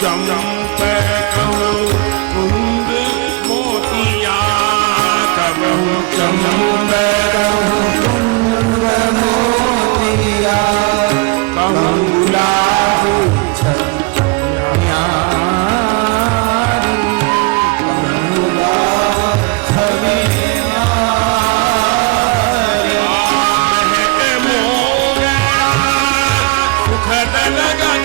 चंपे कहूँ कुंद मोतिया, कहूँ चंपे कहूँ कुंद मोतिया, कहूँ गुलाब छबियारी, कहूँ गुलाब छबियारी। महक मोगरा सुखद लगन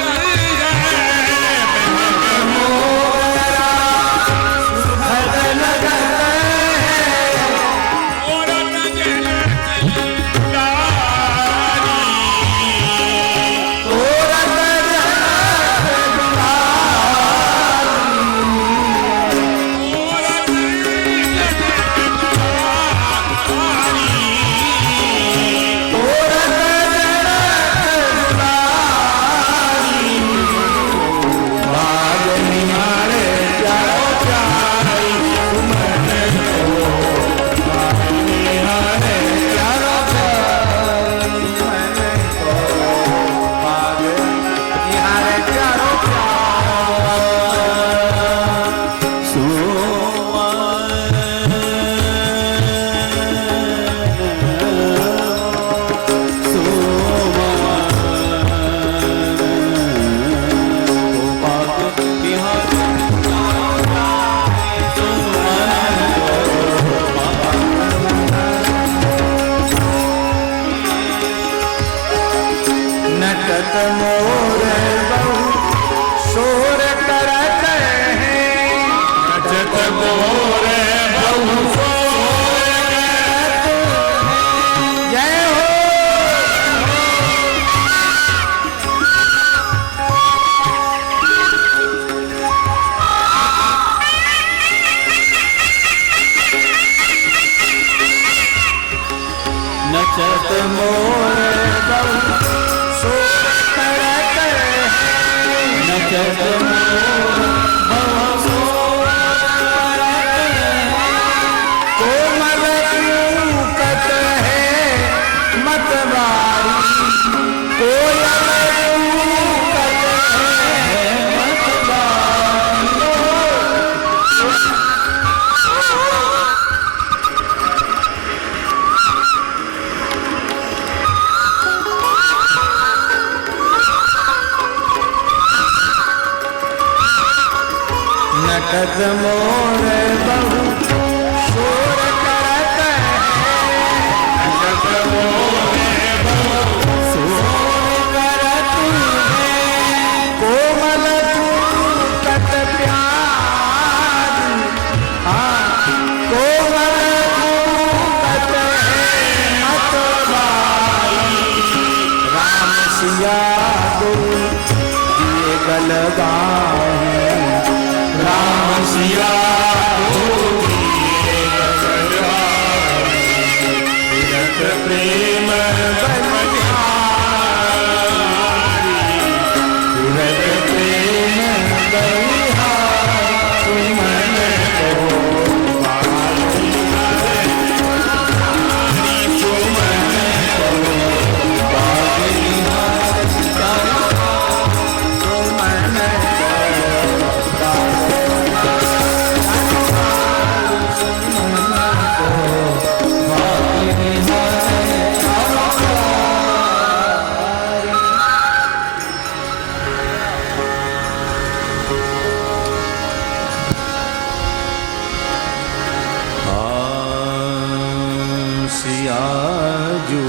नचत मोर बहु शोर करत है, नचत मोर बहु शोर करत है, कोमल रूकत है मतवारी, कोयल रूकत है मतवारी। नटत मोर बहु शोर करत है, नटत मोर बहु शोर करत है, कोमल रूकत प्यारी, हाँ कोमल रूकत है मतवारी। राम सिया को दिए गल गाए, राम सिया को दिए गल गाए, तीरथ प्रेम बलिहारी, तीरथ प्रेम बलिहारी। सुमन को पाली सुमन को पाली सुमन सियाजू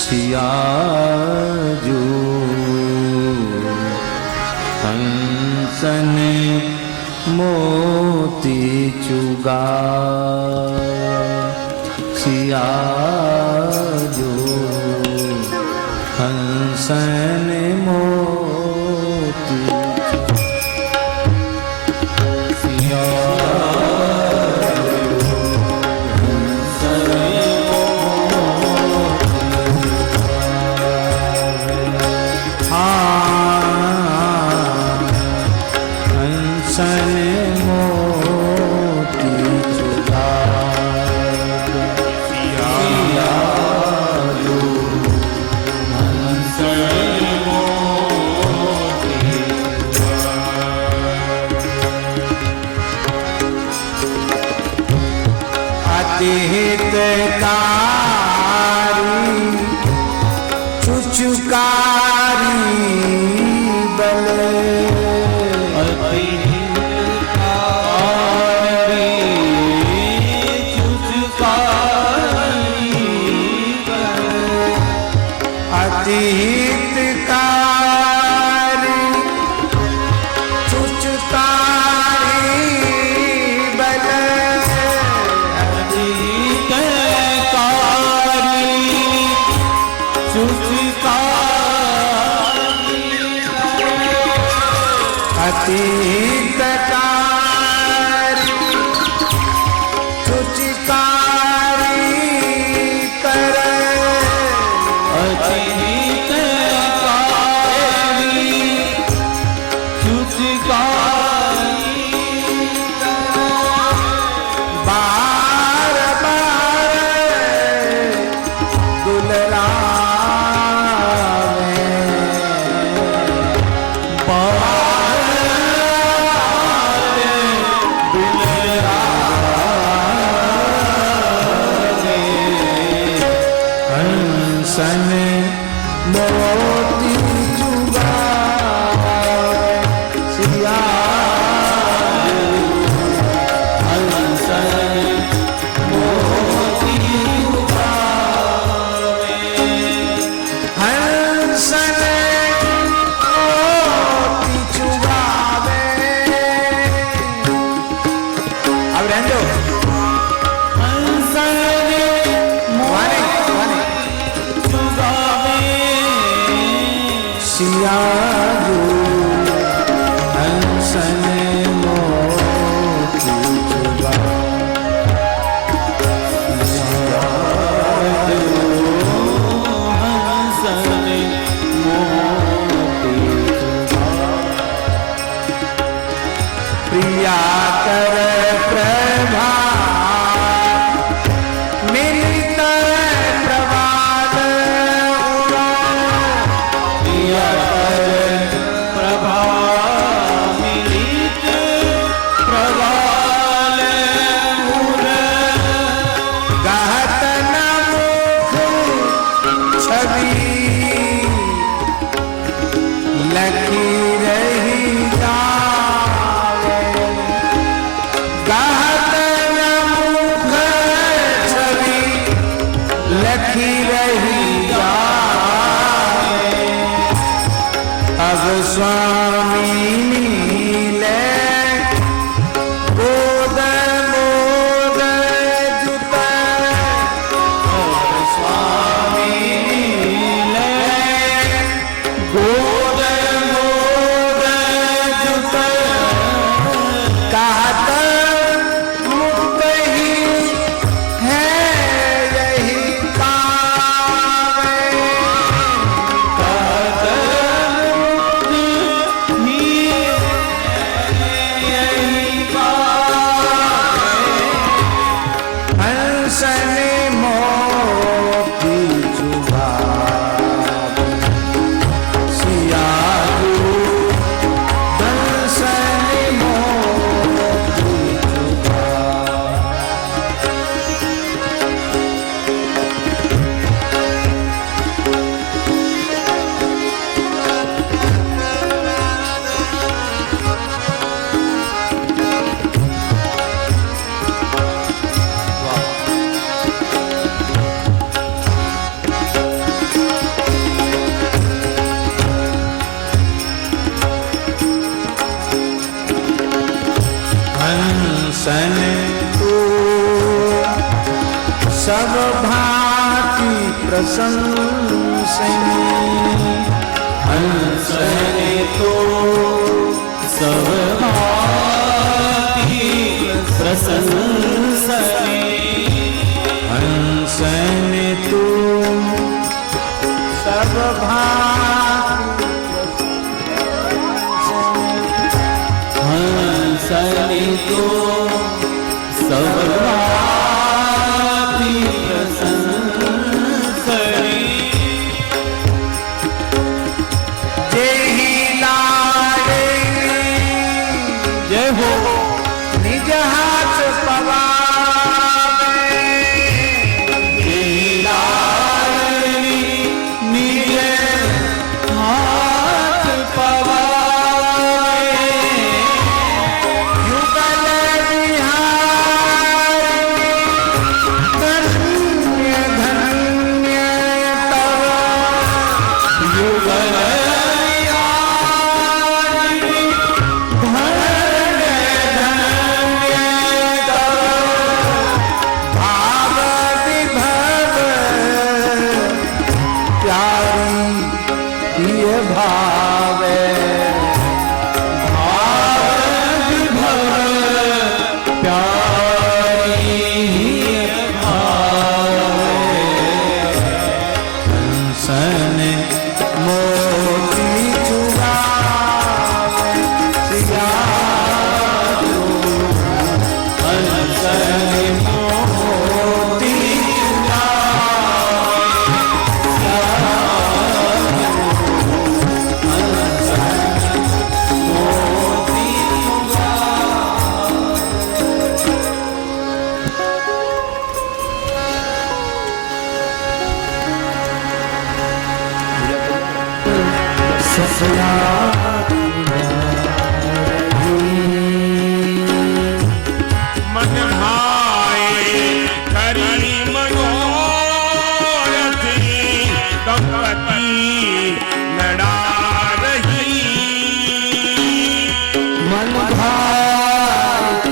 सियाजू हंसन मोती चुगा, सियाजू हंसन मोती हंसन मोती अति हितकारी चुचुकारी बल अति हितकारी चुचुकारी बल अति हितकारी चुचुकारी कर बार बार दुलरावे हंसन मोती चुगावे सिया प्रिया कर प्रभा मिलित प्रभात प्रिया कर प्रभा मिलित प्रभात गहत न मुख छवि लगी रही लखी रही जाए अब स्वामी नीले गोद मोद जुत स्वामी नीले गोद मोद जुत कहत मुक्त ही है यही हंसन तू सब भांति प्रशंसनी हंसन तो सब भांति प्रशंसनी हंसन तू सब भांति हंसन तो सब भांति प्रशंसनी जेहि लागे जय हो निज हाथ पवावे मन भाए करी मनोरथ दंपति लड़ा रही मन भाए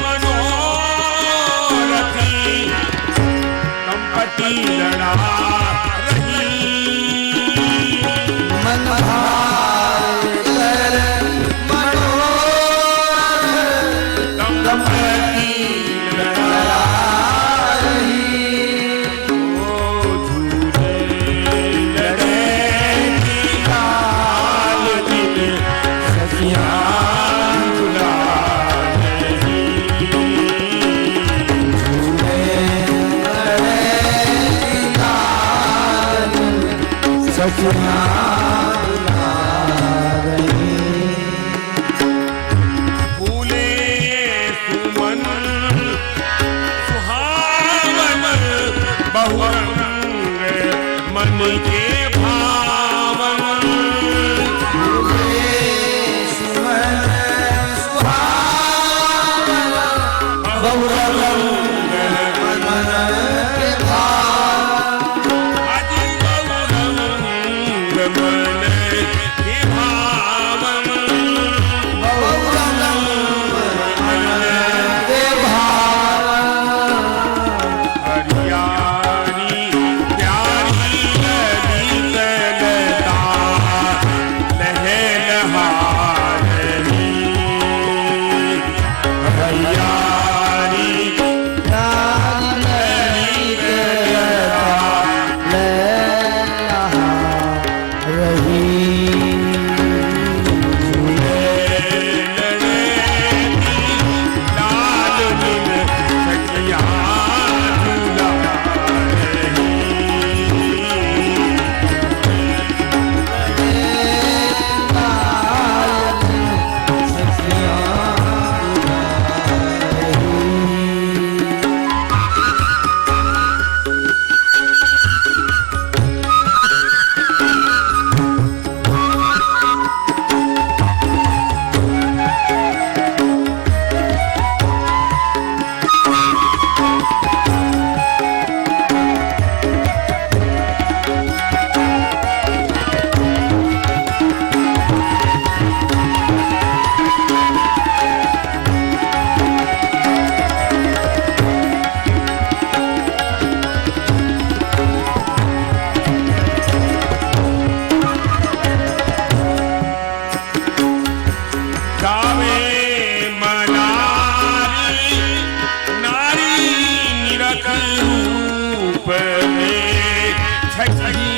मनोरथ दंपति लड़ा फूले सुमन सुहावन बहुरंग मन के भावन हरियाणी प्यारी सखी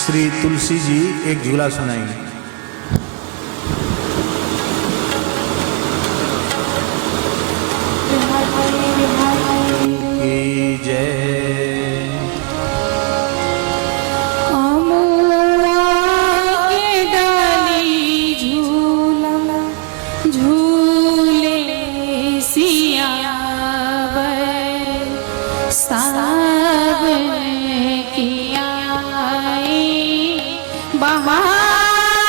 श्री तुलसी जी एक झूला सुनाएंगे। की जय। अमुआ के डाली झूला झूले सियावर सावन की आई बहार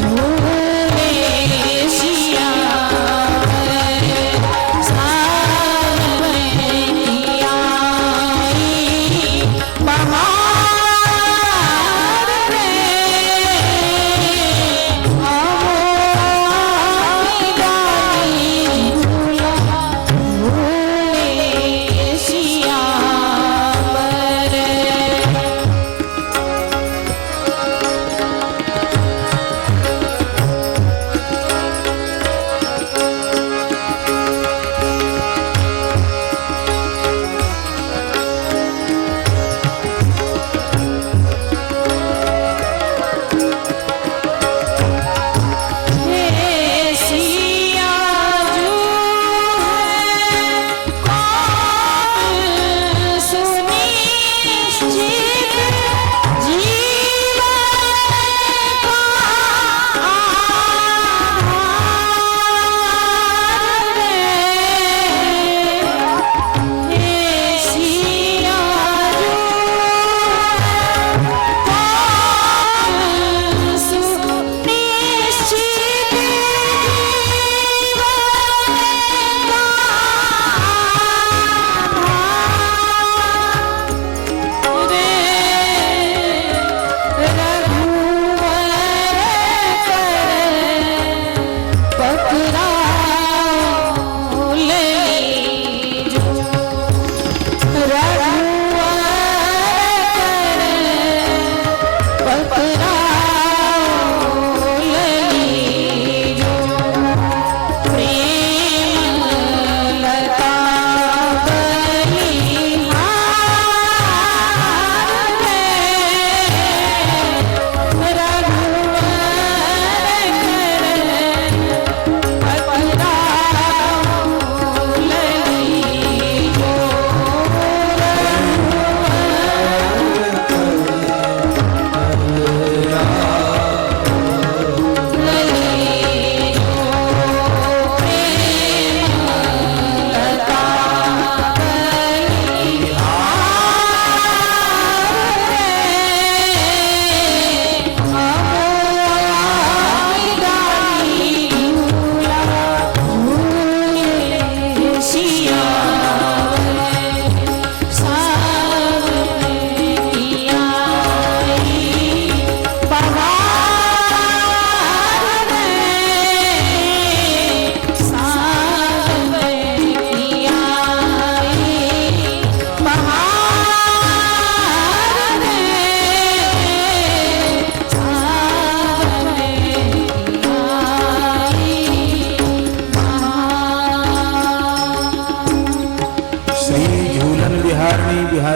झूले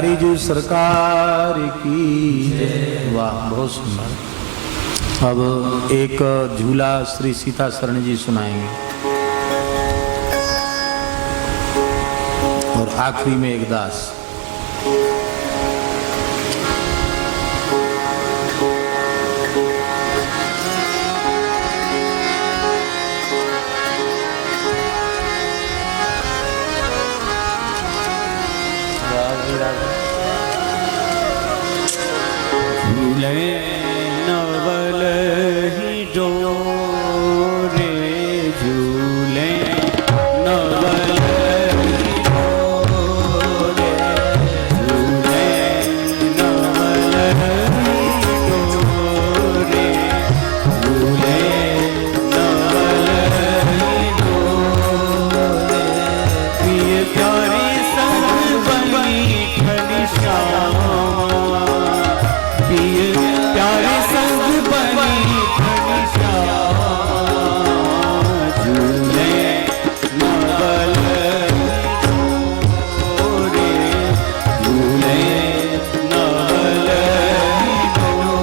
बिहारी जी सरकार की जय। वाह, बहुत सुंदर। अब एक झूला श्री सीता शरण जी सुनाएंगे और आखिरी में एक दास। झूले नवल ही डोरे, झूले नवल ही डोरे, झूले नवल ही डोरे, झूले नवल ही डोरे। प्रिय प्यारी संग बनी घनश्याम, प्यारे संग बनी घनश्याम, झूले नवल डोरे, झूले नवल डोरे।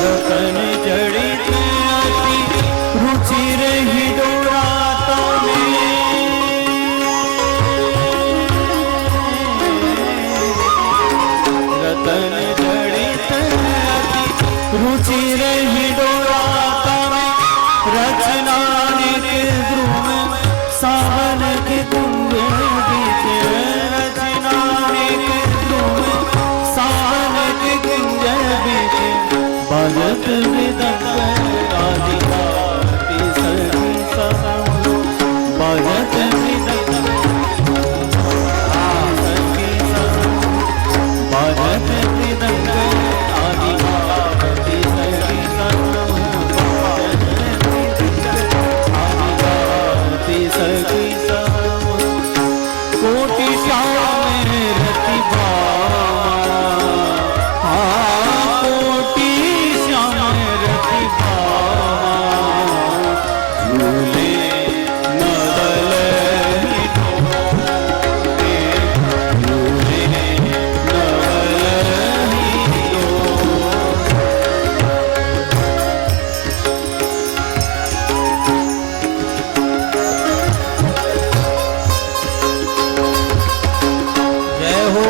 रतन जड़ित अति रुचि रही डोराता में, रतन जड़ित अति रुचि रही डोराता में। रचना के ध्रुव सावन के कुंज बीच, रचना के ध्रुव सावन के कुंज बीच। भजत मृदंग राधिकाति सखी सम, भजत मृदंग सखी सम, भजत मृदंग राधिकाति सखी सम, राधिकाति सखी सम। कोटि श्याम रति भामा, कोटि श्याम रति भामा। झूले नवल ही डोरे, झूले नवल ही डोरे। जय हो।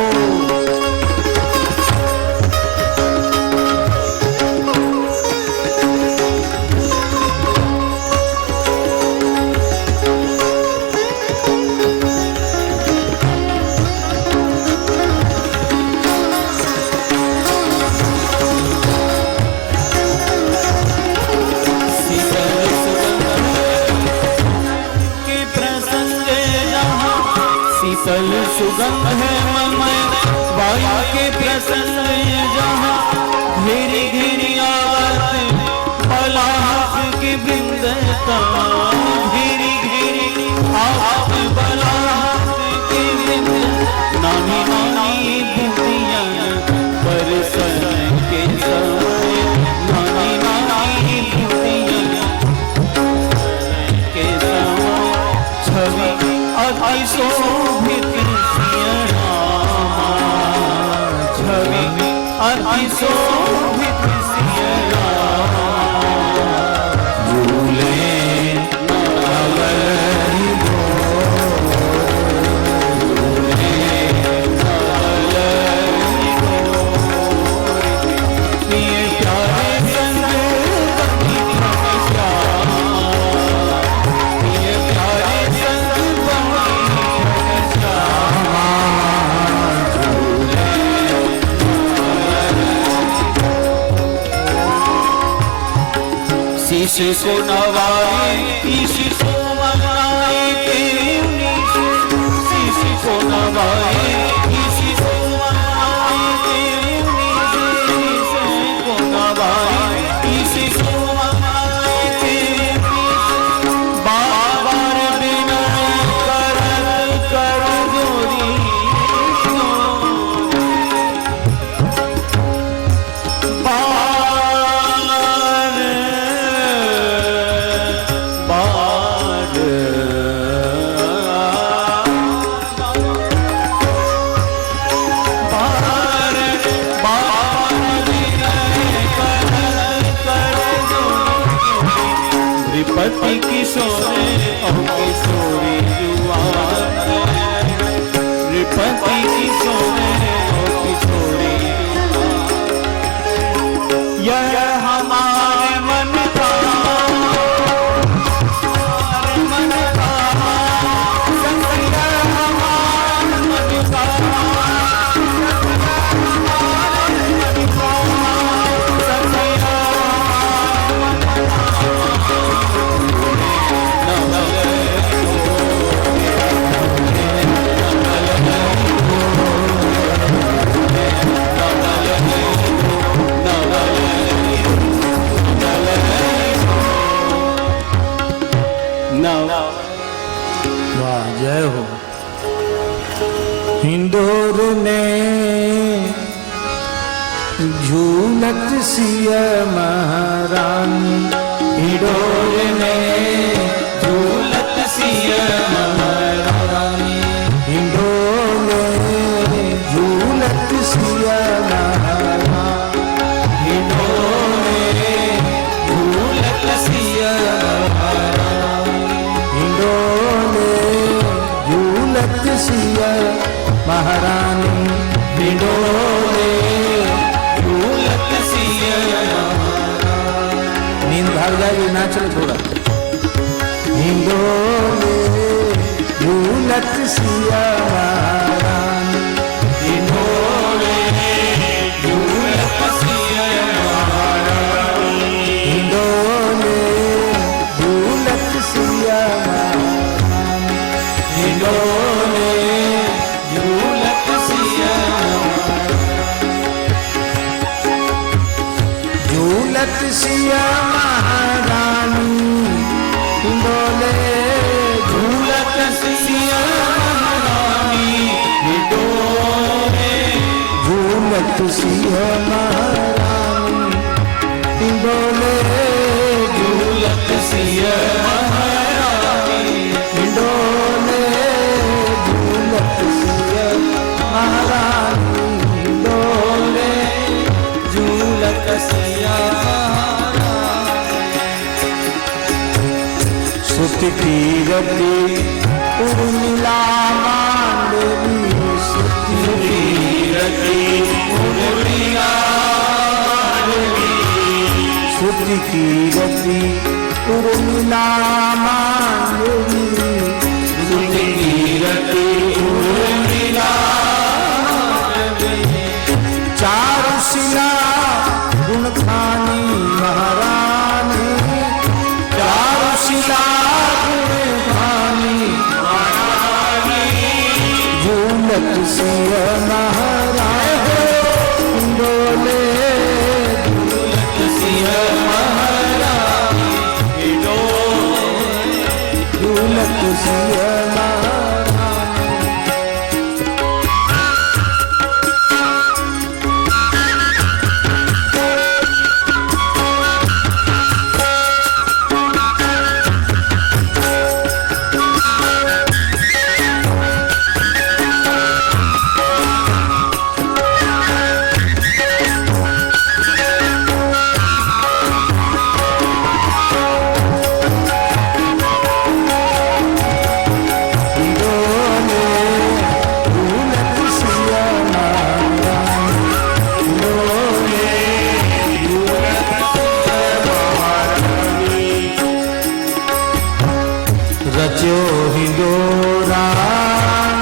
शीतल सुगंध के प्रसंग जहाँ, शीतल सुगंध है मन वायु के प्रसंग जहाँ। घेरी घेरी आवत पलाश के बिंद तमा, घेरी घेरी आवत पलाश के बिंद। नानी नानी बूंदियाँ बरसन के समय, नानी नानी बूंदियाँ के समय। छवि अति शोभित सिया रामा, छवि अति शोभित सिया रामा। झूले नवल ही डोरे, झूले नवल ही डोरे। प्रिय प्यारे संग बनी घनश्याम, प्रिय प्यारे संग बनी घनश्याम। झूले शीश को नवाए ईश को मनाए तेरे उन्नीस, शीश को नवाए ईश को मनाए तेरे उन्नीस, शीश को नवाए पति किशोरे और किशोरी जुआन रे पति किशोरे और किशोरी जुआन यह हमारे मन का वाह जय हो। हिंदोर ने झूलत सिय महारानी हिंडोर ने झूलत सिय महारानी हिंदोर ने झूलत सिय महारानी हिंडोर ने झूलत सिय महारानी हिंडोले झूलत सिय नींद भाग जाएगी ना चले थोड़ा हिंडोले झूलत सिय महारानी हिंडोले झूलत सिय महारानी हिंडोले झूलत सिय महारानी हिंडोले झूलत सिय झूलत सिय महारानी हिंडोले झूलत सिय महारानी हिंडोले झूलत सिय महारानी हिंडोले झूलत सिय महारानी हिंडोले झूलत सिय महारानी हिंडोले झूलत सिय सुत कीरति उर्मिला मांडवी सुत कीरति उर्मिला सुत कीरति उर्मिला मांडवी कीरति उर्मिला चारुशिला गुणखानी महारानी चारुशिला गुणखानी झूलत सिय महारानी हिंडोले झूलत सिय महारानी हिंडोले झूलत सिय महारानी रचो हिंडोरा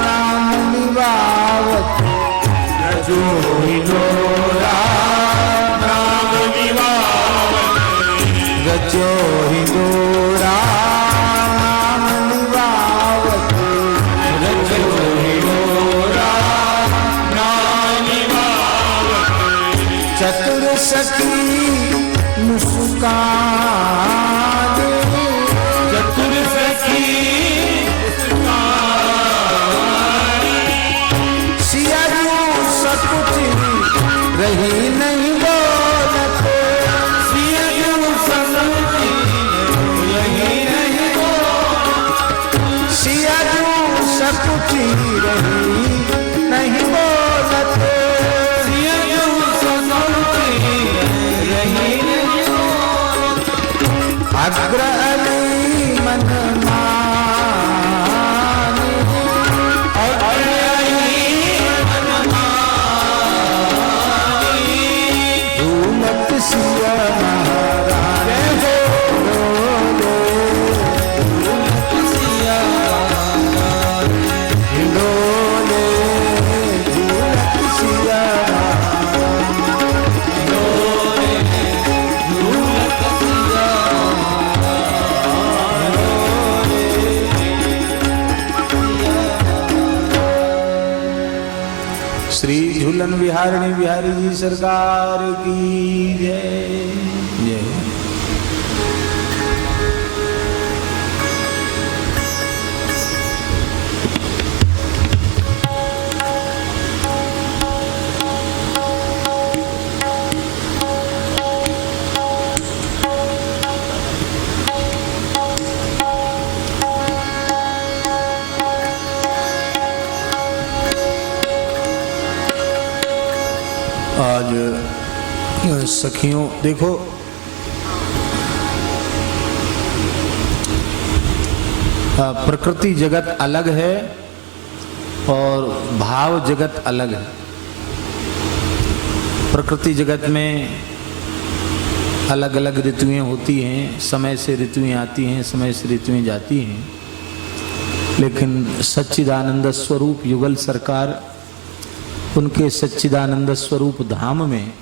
नाम निवावत रचो हिंडोरा नाम निवावत रचो हिंडोरा नाम निवावत रचो हिंडोरा नाम निवावत चतुर सखी मुस्कान चतुर सखी सियारू सकुची रही नहीं बोलत सियारू सकुची रही नहीं बोलत सियारू सकुची रही नहीं बोलत सियारू सकुची रही नहीं बोलत अग्र अली श्री झूलन विहारिणी बिहारी जी सरकार की जय जय। आज सखियों देखो, प्रकृति जगत अलग है और भाव जगत अलग है। प्रकृति जगत में अलग अलग ऋतुएं होती हैं, समय से ऋतुएं आती हैं, समय से ऋतुएं जाती हैं, लेकिन सच्चिदानंद स्वरूप युगल सरकार उनके सच्चिदानंद स्वरूप धाम में